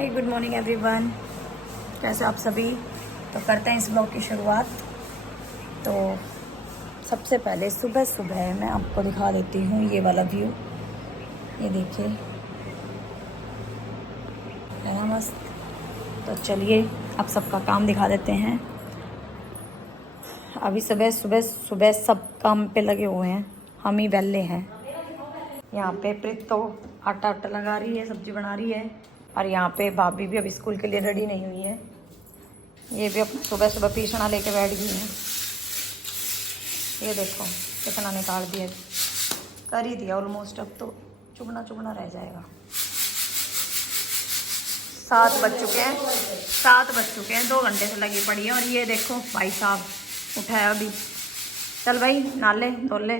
Hi good morning everyone, कैसे आप सभी। तो करते हैं इस ब्लॉग की शुरुआत। तो सबसे पहले सुबह सुबह मैं आपको दिखा देती हूँ ये वाला व्यू। ये देखिए, है ना मस्त। तो चलिए आप सबका काम दिखा देते हैं। अभी सुबह सुबह सुबह सब काम पे लगे हुए हैं, हम ही वेले हैं। यहाँ पे प्रीत तो आटा लगा रही है, सब्जी बना रही है। और यहाँ पे भाभी भी अभी स्कूल के लिए रेडी नहीं हुई है। ये भी अपना सुबह सुबह पीसना लेके बैठ गई है। ये देखो कितना निकाल दिया, कर ही दिया ऑलमोस्ट। अब तो चुगना चुगना रह जाएगा। 7 बज चुके हैं, 2 घंटे से लगी पड़ी है। और ये देखो भाई साहब उठाया अभी, चल भाई नाले धोले।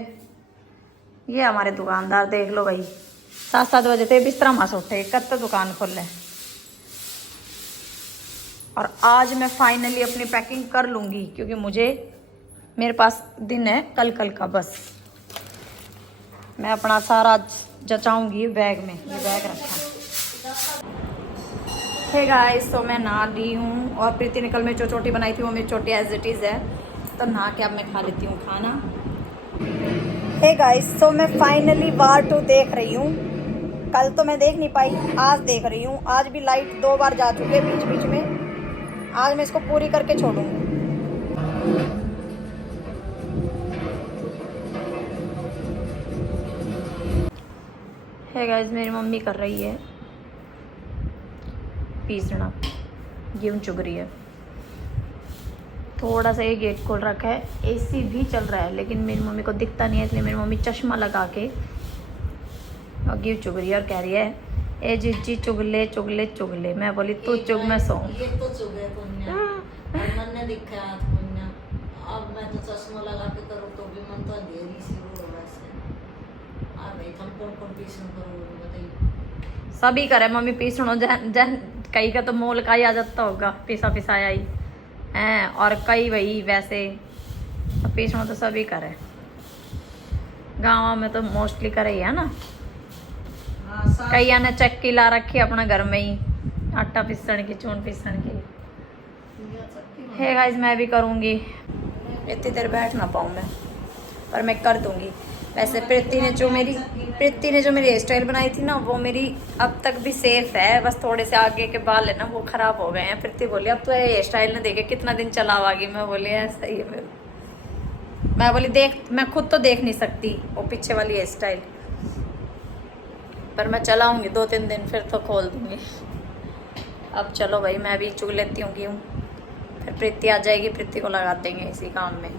ये हमारे दुकानदार देख लो भाई, 7 बजे थे बिस्तरा मास उठे, कब तक दुकान खोल ले। और आज मैं फाइनली अपनी पैकिंग कर लूँगी, क्योंकि मेरे पास दिन है कल का बस। मैं अपना सारा जचाऊंगी बैग में। ये बैग रखा है गाइस। तो मैं नहा ली हूँ और प्रीति ने कल में जो चोटी बनाई थी वो मेरी चोटी एज इट इज़ है। तो नहा के अब मैं खा लेती हूँ खाना। हे गाइस, तो मैं फाइनली वार 2 देख रही हूँ। कल तो मैं देख नहीं पाई, आज देख रही हूँ। आज भी लाइट 2 बार जा चुकी है बीच बीच में। आज मैं इसको पूरी करके छोड़ूंगी। हे गाइस, मेरी मम्मी कर रही है पीसना, गेहूँ चुग रही है। थोड़ा सा ये गेट खोल रखा है, एसी भी चल रहा है, लेकिन मेरी मम्मी को दिखता नहीं है, इसलिए मेरी मम्मी चश्मा लगा के और गेहूँ चुग रही है। और कह रही है ए जीजी चुगले चुगले चुगले। मैं बोली तू चुग मैं सो। ये तो चुगे पुण्य और मन ने दिखा पुण्य। अब मैं तो चश्मा लगा के करूँ तो भी मन तो अंधेरी सी हो वैसे। आ भाई हम कौन पीसन करूँ बताइए। सभी करे मम्मी पीसनो, जन कई का तो मोल का ही आ जाता होगा, पिसाया ही हैं। और कई वही वैसे पीसनो तो सभी करे। गाँव में तो मोस्टली करे ही है ना। कई ने चक्की ला रखी अपना घर में ही, आटा पीसण की, चून पीसण की। हे गाइस, मैं भी करूँगी। इतनी देर बैठ ना पाऊँ मैं, पर मैं कर दूँगी। वैसे प्रीति ने जो मेरी हेयर स्टाइल बनाई थी ना, वो मेरी अब तक भी सेफ है। बस थोड़े से आगे के बाल है ना, वो खराब हो गए हैं। प्रीति बोली अब तो हेयर स्टाइल ने देखे कितना दिन चलावागी। मैं बोली ऐसा ही है। मैं बोली देख, मैं खुद तो देख नहीं सकती वो पीछे वाली हेयर स्टाइल, पर मैं चलाऊंगी 2-3 दिन, फिर तो खोल दूंगी। अब चलो भाई, मैं भी चुग लेती हूँ गेहूँ, फिर प्रीति आ जाएगी, प्रीति को लगा देंगे इसी काम में।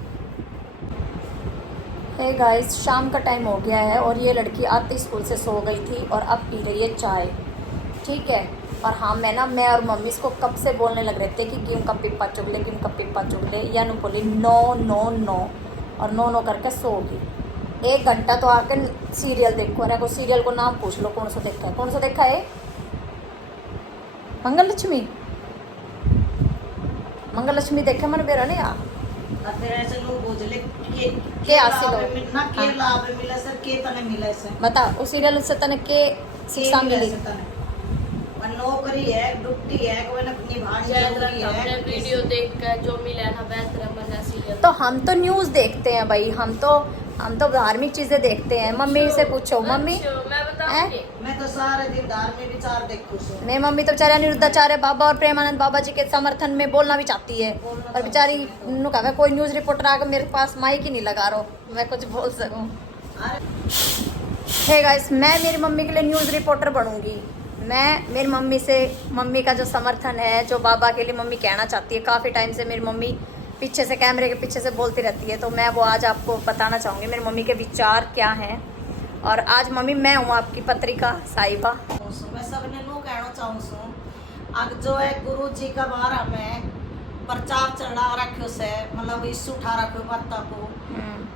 हे गाइस, शाम का टाइम हो गया है और ये लड़की आती स्कूल से सो गई थी और अब पी रही है चाय, ठीक है। और हाँ, मैं और मम्मी इसको कब से बोलने लग रहे थे कि गेहूँ का पिप्पा चुग ले, गेहूँ का पिप्पा चुग ले। या नु बोली नो नो नो, और नो करके सो गई। 1 घंटा तो आके सीरियल देखो। अरे को सीरियल को नाम पूछ लो, कौन सा देखा है? मंगल लक्ष्मी देखे मन बेरा नहीं आ। फिर ऐसे लोग बोझले के आसे लोग ना के लाभ मिला सर, के तने मिला सर। बता उस सीरियल से तने के शिक्षा मिली? नौकरी है, ड्यूटी है, कोई ना निभानी जरूरी है। वीडियो देख कर जो मिला ना बेहतर मजा सीरियल। तो हम तो न्यूज़ देखते हैं भाई, हम तो धार्मिक चीजें देखते हैं। मम्मी से पूछो, मम्मी मैं बताऊंगी। मैं तो सारे दिन धार्मिक विचार देखूं। मेरी मम्मी तो बेचारी अनिरुद्धाचार्य बाबा और प्रेमानंद बाबा जी के समर्थन में बोलना भी चाहती है, और बेचारी नु कहा कोई न्यूज़ रिपोर्टर आकर मेरे पास माइक ही नहीं लगा रहा, मैं कुछ बोल सकूं। हे गाइस, मैं मेरी मम्मी के लिए न्यूज़ रिपोर्टर बनूंगी। मैं मेरी मम्मी का जो समर्थन है, जो बाबा के लिए मम्मी कहना चाहती है, काफ़ी टाइम से मेरी मम्मी पीछे से कैमरे के पीछे से बोलती रहती है, तो मैं वो आज आपको बताना चाहूँगी मेरी मम्मी के विचार क्या हैं। और आज मम्मी मैं हूँ आपकी पत्रिका साहिबा। मैं सबने नो कहना चाहूँ अब जो है गुरु जी का बारा में प्रचार चढ़ा रखे से, मतलब इश्यू उठा रखे पत्ता को।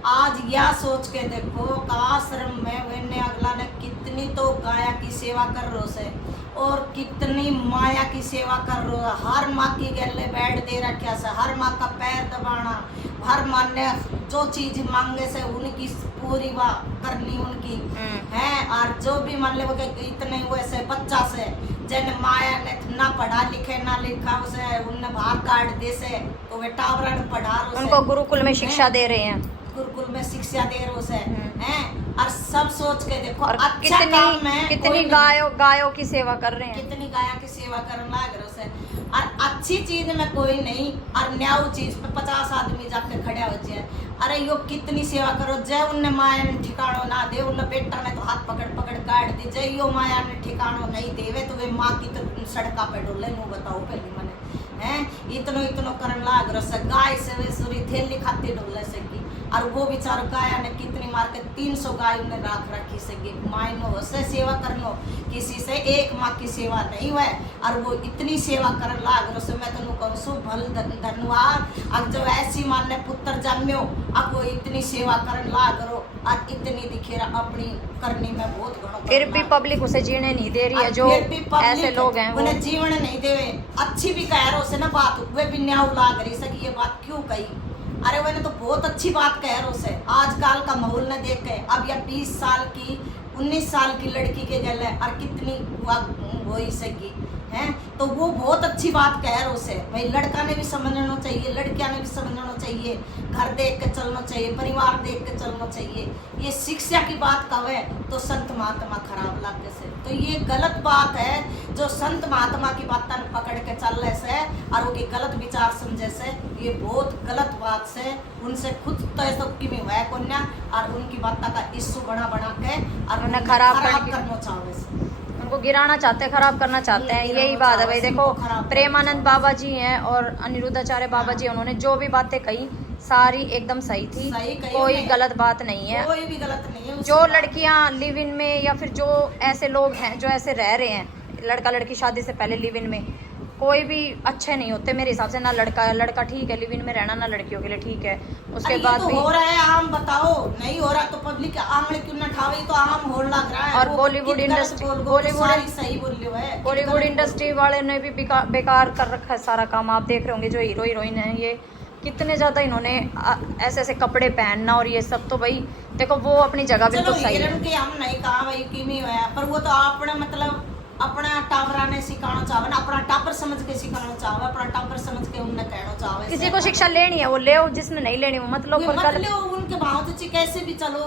आज यह सोच के देखो आश्रम में मैंने अगला ने कितनी तो गाया की सेवा कर रो से, और कितनी माया की सेवा कर रो। हर माँ की गले बैठ दे रखा से, हर माँ का पैर दबाना, हर माँ ने जो चीज मांगे से उनकी पूरी करनी उनकी है। और जो भी मान ले इतने हुए से बच्चा से जन माया ने ना पढ़ा लिखे ना लिखा उसे उनने बाहर काट दे से तो वे टावरा ने पढ़ा उनको गुरुकुल में शिक्षा दे रहे हैं, गुरुकुल में शिक्षा दे रहे उसे हैं। और सब सोच के देखो और अच्छा काम में कितनी गायों की सेवा कर रहे हैं, कितनी गाया की सेवा करने लग रहे उसे। और अच्छी चीज में कोई नहीं और न्याऊ चीज पे 50 आदमी जाके खड़े हो जाए। अरे यो कितनी सेवा करो जय उनने माया ने ठिकानो ना दे उन बेटा ने तो हाथ पकड़ पकड़ काट दी जय यो माया ने ठिकानो नहीं देवे तो वे माँ की तो सड़का पे डोले मुँह बताओ पहले मैंने हैं इतनो करन लाग रहा से गाय से वे सूरी थैली खाती डोले से की। और वो बेचारा गाय ने कितनी मार के 300 गाय उन्हें राख रखी सके मायनो से सेवा करनो किसी से एक माँ की सेवा नहीं हुआ और वो इतनी सेवा करन लाग रहा से मैं तो कहूँ सु भल धन्यवाद। अब जो ऐसी माँ ने पुत्र जन्म्यो अब वो इतनी सेवा करन लाग रो और इतनी दिखे अपनी करनी में बहुत घणो फिर भी पब्लिक उसे जीने नहीं दे रही है, जो ऐसे लोग हैं उन्हें जीवन नहीं देवे। अच्छी भी कह रहे से ना बात वे भी न्याऊ लाग रही सकी ये बात क्यों कही। अरे मैंने तो बहुत अच्छी बात कह रहे उसे आजकल का माहौल ने देख के अब या 20 साल की 19 साल की लड़की के गल है और कितनी हो ही सकी हैं तो वो बहुत अच्छी बात कह रहे उसे भाई लड़का ने भी समझना चाहिए लड़कियां ने भी समझना चाहिए घर देख के चलना चाहिए परिवार देख के चलना चाहिए। ये शिक्षा की बात कहे तो संत महात्मा खराब लागे से तो ये गलत बात है जो संत महात्मा की बात पकड़ के चल रहे से और उनके गलत विचार समझे से ये बहुत गलत बात से उनसे खुद तो ऐसा की में हुआ कन्या और उनकी बात का इश्यू बना के और उन्हें खराब करना चाहे उनको गिराना चाहते हैं, खराब करना चाहते हैं। यही बात है भाई। देखो प्रेमानंद बाबा जी हैं और अनिरुद्धाचार्य बाबा जी उन्होंने जो भी बातें कही सारी एकदम सही थी, कोई गलत बात नहीं है। कोई भी गलत नहीं है। जो लड़कियां लिव इन में या फिर जो ऐसे लोग हैं जो ऐसे रह रहे हैं लड़का लड़की शादी से पहले लिव इन में कोई भी अच्छे नहीं होते मेरे हिसाब से। ना लड़का ठीक है लिव इन में रहना ना लड़कियों के लिए ठीक है। उसके बाद तो भी हो रहा है आम बताओ नहीं हो रहा तो पब्लिक आंगले क्यों ना ठावे तो आम होने लग रहा है। और बॉलीवुड इंडस्ट्री सही बोल रहे हो बॉलीवुड इंडस्ट्री वाले ने भी बेकार कर रखा है सारा काम। आप देख रहे होंगे जो हीरो हीरोइन है ये कितने ज्यादा इन्होंने ऐसे ऐसे कपड़े पहनना और ये सब तो भाई देखो वो अपनी जगह बिल्कुल सही है। हम नहीं कहा भाई कि नहीं हुआ पर वो तो आपने मतलब अपना टावरा ने सिखाना चाहे ना अपना टापर समझ के सिखाना चाहे अपना टापर समझ के उन्हें कहना चाहे। किसी को शिक्षा लेनी है वो ले जिसने नहीं लेनी वो मतलब उनके भाव तो कैसे भी चलो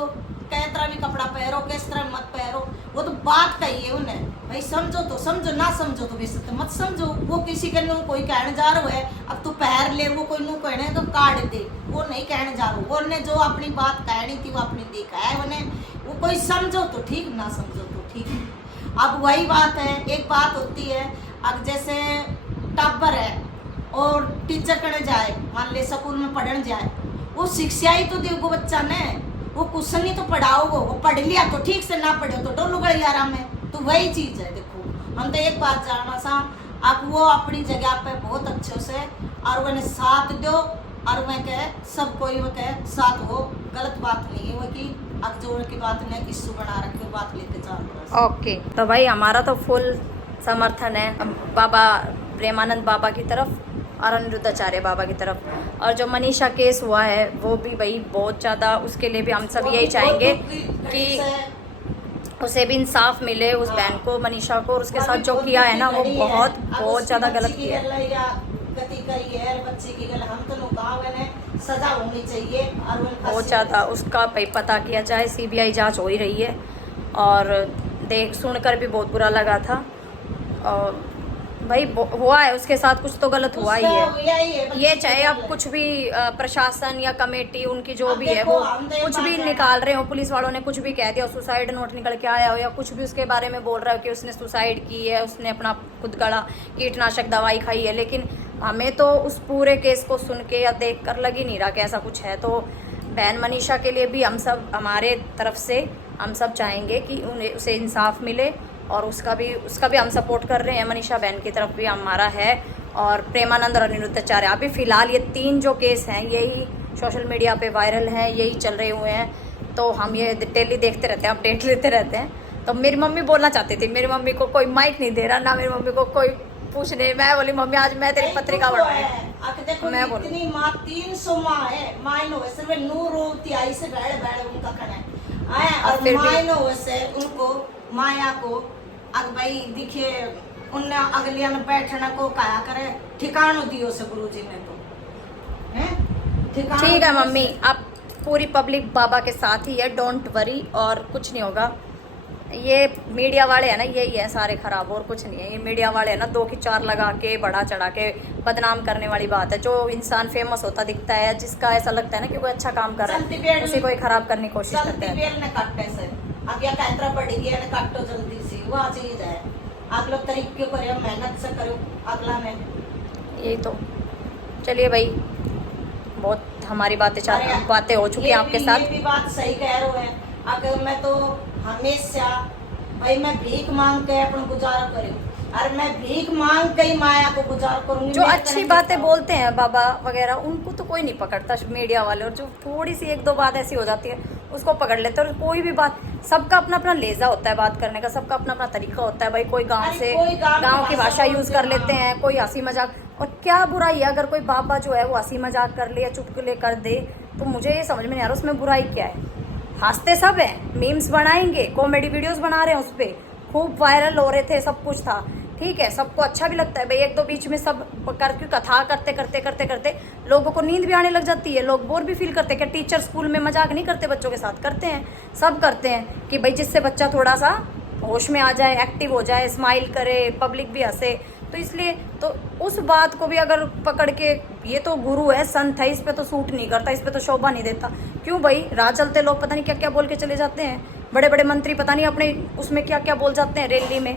कै तरह भी कपड़ा पहरो किस तरह मत पहरो वो तो बात कही है उन्हें भाई समझो तो समझो ना समझो तो वैसे तो मत समझो। वो किसी के नु कोई कहने जा रहा है अब तू पहर ले वो कोई नु कहने तो काट दे वो नहीं कहने जा रहा वो ने जो अपनी बात कहनी थी वो अपनी देखा है उन्हें वो कोई समझो तो ठीक ना समझो तो ठीक। अब वही बात है एक बात होती है अब जैसे टाबर है और टीचर करने जाए मान ले स्कूल में पढ़ने जाए वो शिक्षा ही तो देगा बच्चा ने वो क्वेश्चन ही तो पढ़ाओगे वो पढ़ लिया तो ठीक से ना पढ़े तो डोलू गई आराम में तो वही चीज है। देखो हम तो एक बात जानना सा अब वो अपनी जगह पे बहुत अच्छे से और उन्हें साथ दो और मैं कह सब कोई वो कह साथ हो गलत बात नहीं है वो कि अब जो की बात ने इश्यू बना रखे बात लेके चल। ओके तो भाई हमारा तो फुल समर्थन है बाबा प्रेमानंद बाबा की तरफ और अनिरुद्धाचार्य बाबा की तरफ। और जो मनीषा केस हुआ है वो भी भाई बहुत ज़्यादा उसके लिए भी हम सब यही चाहेंगे कि उसे भी इंसाफ मिले उस बहन को मनीषा को और उसके साथ जो किया है ना वो बहुत ज़्यादा गलत किया है। सजा होनी चाहिए और बहुत ज़्यादा उसका भाई पता किया जाए। सीबीआई जांच हो ही रही है और देख सुनकर भी बहुत बुरा लगा था। और भाई हुआ है उसके साथ कुछ तो गलत हुआ ही है। ये चाहे अब कुछ भी प्रशासन या कमेटी उनकी जो भी है वो कुछ भी निकाल रहे हो पुलिस वालों ने कुछ भी कह दिया सुसाइड नोट निकल के आया हो या कुछ भी उसके बारे में बोल रहा है कि उसने सुसाइड की है उसने अपना खुद गला कीटनाशक दवाई खाई है लेकिन हमें तो उस पूरे केस को सुन के या देख कर लग ही नहीं रहा कि ऐसा कुछ है। तो बहन मनीषा के लिए भी हम सब हमारे तरफ से हम सब चाहेंगे कि उसे इंसाफ मिले और उसका भी हम सपोर्ट कर रहे हैं। मनीषा बहन की तरफ भी हमारा है और प्रेमानंद और अनिरुद्धाचार्य अभी फ़िलहाल ये 3 जो केस हैं यही सोशल मीडिया पे वायरल हैं यही चल रहे हुए हैं तो हम ये डेली देखते रहते हैं अपडेट लेते रहते हैं। तो मेरी मम्मी बोलना चाहती थी मेरी मम्मी को कोई माइक नहीं दे रहा ना मेरी मम्मी को कोई पूछने। मैं बोली मम्मी आज मैं तेरी पत्रिका बढ़ाऊंगी मैं बोली इतनी माँ 300 माँ है मायनो सिर्फ नूर रोती आई से बैठ उनका कहना है और मायनो से उनको माया को अब भाई देखिए उनने अगलिया ने बैठने को कहा करे, ठिकानो दियो से गुरुजी ने तो हैं ठिकानो ठीक है दियो मम्मी, से। अब पूरी पब्लिक बाबा के साथ ही है, डोंट वरी, और कुछ नहीं होगा। ये मीडिया वाले हैं ना, यही है सारे खराब, और कुछ नहीं है। ये मीडिया वाले हैं ना, 2 की 4 लगा के बढ़ा चढ़ा के बदनाम करने वाली बात है। जो इंसान फेमस होता दिखता है, जिसका ऐसा लगता है ना कि कोई अच्छा काम कर रहा चलती है, बेल उसी को ही खराब करने की कोशिश करते चलती हैं। बेल ने काटे से अब या कैंतरा पड़ी गया ने काटो जल्दी सी, वह चीज है। अगला तरीके करो, मेहनत से करो, अगला ने यही तो। चलिए भाई, बहुत हमारी बातें हो चुकी हैं आपके साथ। ये भी बात सही कह रहे हैं। अगर मैं तो हमेशा भाई मैं भीख मांग के अपना गुजारा करूँ, और मैं भीख मांग के ही माया को गुजार करूंगी। जो मैं अच्छी इतना बातें नहीं बोलते हैं बाबा वगैरह, उनको तो कोई नहीं पकड़ता मीडिया वाले, और जो थोड़ी सी 1-2 बात ऐसी हो जाती है उसको पकड़ लेते हैं। और कोई भी बात, सबका अपना अपना लहजा होता है बात करने का, सबका अपना अपना तरीका होता है भाई। कोई गांव अरे से कोई गांव की भाषा यूज बोलते कर हैं, लेते हैं, कोई हंसी मजाक। और क्या बुराई है अगर कोई बाबा जो है वो हंसी मजाक कर ले या चुटकुले कर दे, तो मुझे ये समझ में नहीं आ रहा उसमें बुराई क्या है। हंसते सब हैं, मीम्स बनाएंगे, कॉमेडी वीडियोस बना रहे हैं, उस पर खूब वायरल हो रहे थे, सब कुछ था, ठीक है, सबको अच्छा भी लगता है भाई। 1-2 बीच में सब करके कथा करते करते करते करते लोगों को नींद भी आने लग जाती है, लोग बोर भी फील करते हैं। क्या टीचर स्कूल में मजाक नहीं करते बच्चों के साथ? करते हैं, सब करते हैं कि भाई जिससे बच्चा थोड़ा सा होश में आ जाए, एक्टिव हो जाए, स्माइल करे, पब्लिक भी हंसे। तो इसलिए तो उस बात को भी अगर पकड़ के, ये तो गुरु है, संत है, इस पे तो सूट नहीं करता, इस पे तो शोभा नहीं देता। क्यों भाई, राह चलते लोग पता नहीं क्या क्या बोल के चले जाते हैं, बड़े बड़े मंत्री पता नहीं अपने उसमें क्या क्या बोल जाते हैं रैली में,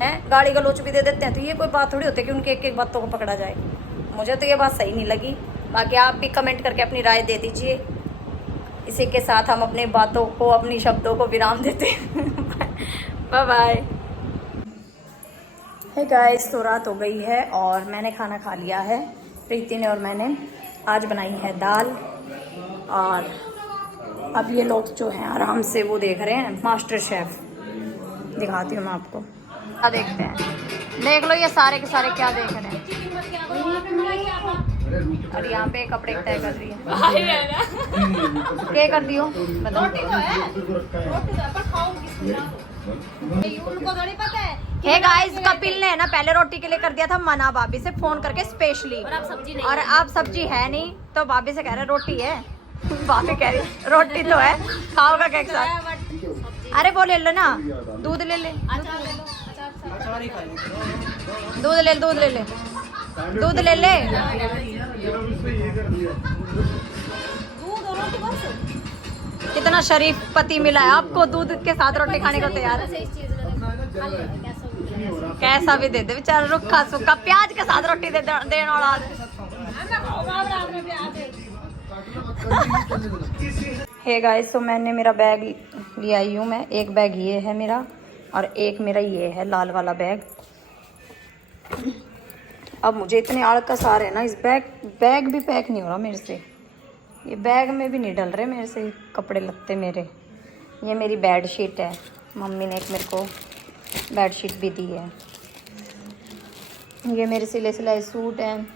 हैं गाली गलोच भी दे देते हैं। तो ये कोई बात थोड़ी होती है कि उनके एक एक बातों को पकड़ा जाए। मुझे तो ये बात सही नहीं लगी। बाकी आप भी कमेंट करके अपनी राय दे दीजिए। इसी के साथ हम अपनी बातों को, अपनी शब्दों को विराम देते हैं। Bye bye. हे गाइस, तो रात हो गई है और मैंने खाना खा लिया है, प्रीति ने और मैंने। आज बनाई है दाल, और अब ये लोग जो हैं आराम से वो देख रहे हैं मास्टर शेफ। दिखाती हूँ मैं आपको, क्या देखते हैं, देख लो ये सारे के सारे क्या देख रहे हैं। और यहाँ पे कपड़े तय कर रही है, क्या कर दी हो बताओ। हे गाइस, कपिल ने ना पहले रोटी के लिए कर दिया था मना भाभी से फोन करके स्पेशली, और अब सब्जी नहीं और अब सब्जी है नहीं, तो भाभी से कह रहे रोटी है। भाभी कह रही रोटी तो है, खाओगा क्या एक साथ? अरे वो ले लो ना, दूध ले ले, दूध ले दूध ले ले दूध ले ले। कितना शरीफ पति मिला है आपको, दूध के साथ रोटी खाने को तैयार है। कैसा भी दे दे बेचारा, रुखा सूखा प्याज के साथ रोटी देने वाला। हे गाइस, तो मैंने मेरा बैग ले आई हूँ मैं। एक बैग ये है मेरा, और एक मेरा ये है लाल वाला बैग। अब मुझे इतने आड़कस आ रहे हैं ना, इस बैग भी पैक नहीं हो रहा मेरे से, ये बैग में भी नहीं डल रहे मेरे से कपड़े लत्ते मेरे। ये मेरी बेड शीट है, मम्मी ने एक मेरे को बेड शीट भी दी है। ये मेरे सिले सिलाई सूट हैं,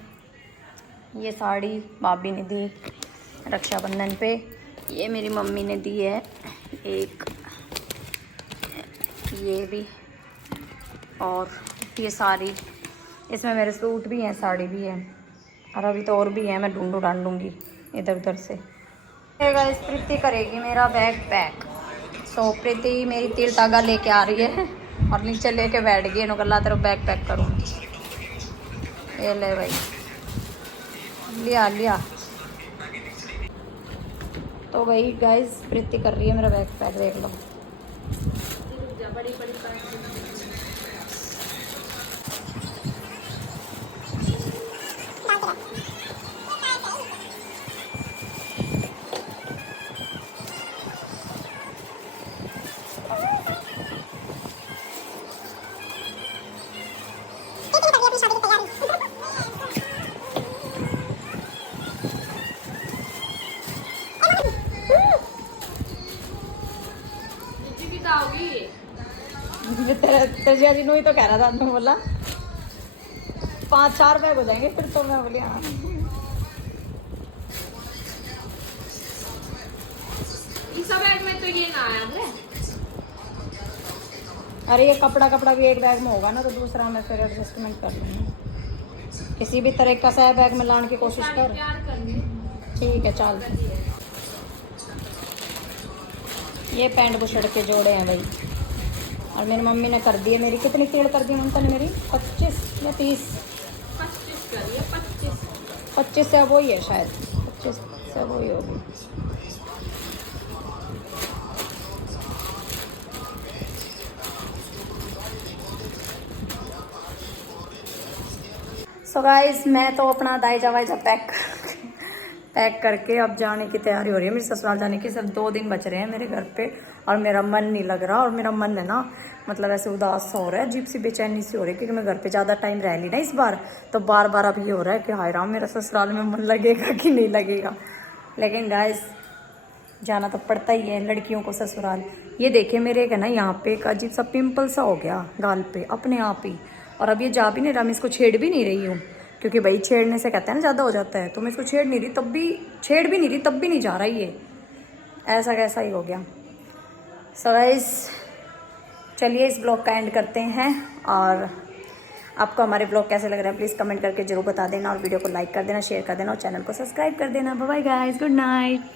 ये साड़ी भाभी ने दी रक्षाबंधन पे, ये मेरी मम्मी ने दी है एक, ये भी, और ये साड़ी, इसमें मेरे सूट भी हैं, साड़ी भी है, और अभी तो और भी है, मैं ढूंढूंगी इधर उधर से। गाइस, प्रीति करेगी मेरा बैग पैक। सो प्रीति मेरी तिल तागा लेके आ रही है और नीचे लेके बैठ गई, गला तेरा बैग पैक करूँ। ये ले भाई, लिया लिया। तो भाई गाइस, प्रीति कर रही है मेरा बैग पैक, देख लो। तेरे जी ही तो कह रहा था, मैं बोला 5-4 बैग हो जाएंगे फिर तो। मैं बोली हाँ। इस बैग में तो ये ना आया है। अरे ये कपड़ा भी एक बैग में होगा ना, तो दूसरा मैं फिर एडजस्टमेंट कर लूँगी। किसी भी तरह का सा बैग में लाने की कोशिश कर। प्यार करनी ठीक है चल। ये पैंट बुशर्ट के जोड़े हैं भाई, और मेरी मम्मी ने कर दिए। मेरी कितनी कीड़ कर दी ममता ने मेरी? 25 या 30? 25 करिए 25। 25 से अब वही है शायद, 25 से अब वही होगी। सो गाइस मैं तो अपना दाईजा वाईजा पैक करके अब जाने की तैयारी हो रही है। मेरे ससुराल जाने की सिर्फ 2 दिन बच रहे हैं मेरे घर पे, और मेरा मन नहीं लग रहा। और मेरा मन है ना, मतलब ऐसे उदास सा हो रहा है, अजीब सी बेचैनी सी हो रही है, क्योंकि मैं घर पे ज़्यादा टाइम रह ली ना इस बार। तो बार बार अब ये हो रहा है कि हाय राम, मेरा ससुराल में मन लगेगा कि नहीं लगेगा। लेकिन गाइस जाना तो पड़ता ही है लड़कियों को ससुराल। ये देखिए मेरे एक है ना यहाँ पे एक अजीब सा पिंपल सा हो गया गाल पे अपने आप ही, और अब ये जा भी नहीं रहा। मैं इसको छेड़ भी नहीं रही हूँ, क्योंकि भाई छेड़ने से कहते हैं ना ज़्यादा हो जाता है। तो मैं इसको छेड़ नहीं रही, तब भी छेड़ भी नहीं रही, तब भी नहीं जा रहा ये, ऐसा कैसा ही हो गया। सो गाइस चलिए इस ब्लॉग का एंड करते हैं, और आपको हमारे ब्लॉग कैसे लग रहा है प्लीज़ कमेंट करके जरूर बता देना, और वीडियो को लाइक कर देना, शेयर कर देना, और चैनल को सब्सक्राइब कर देना। Bye bye guys, good night.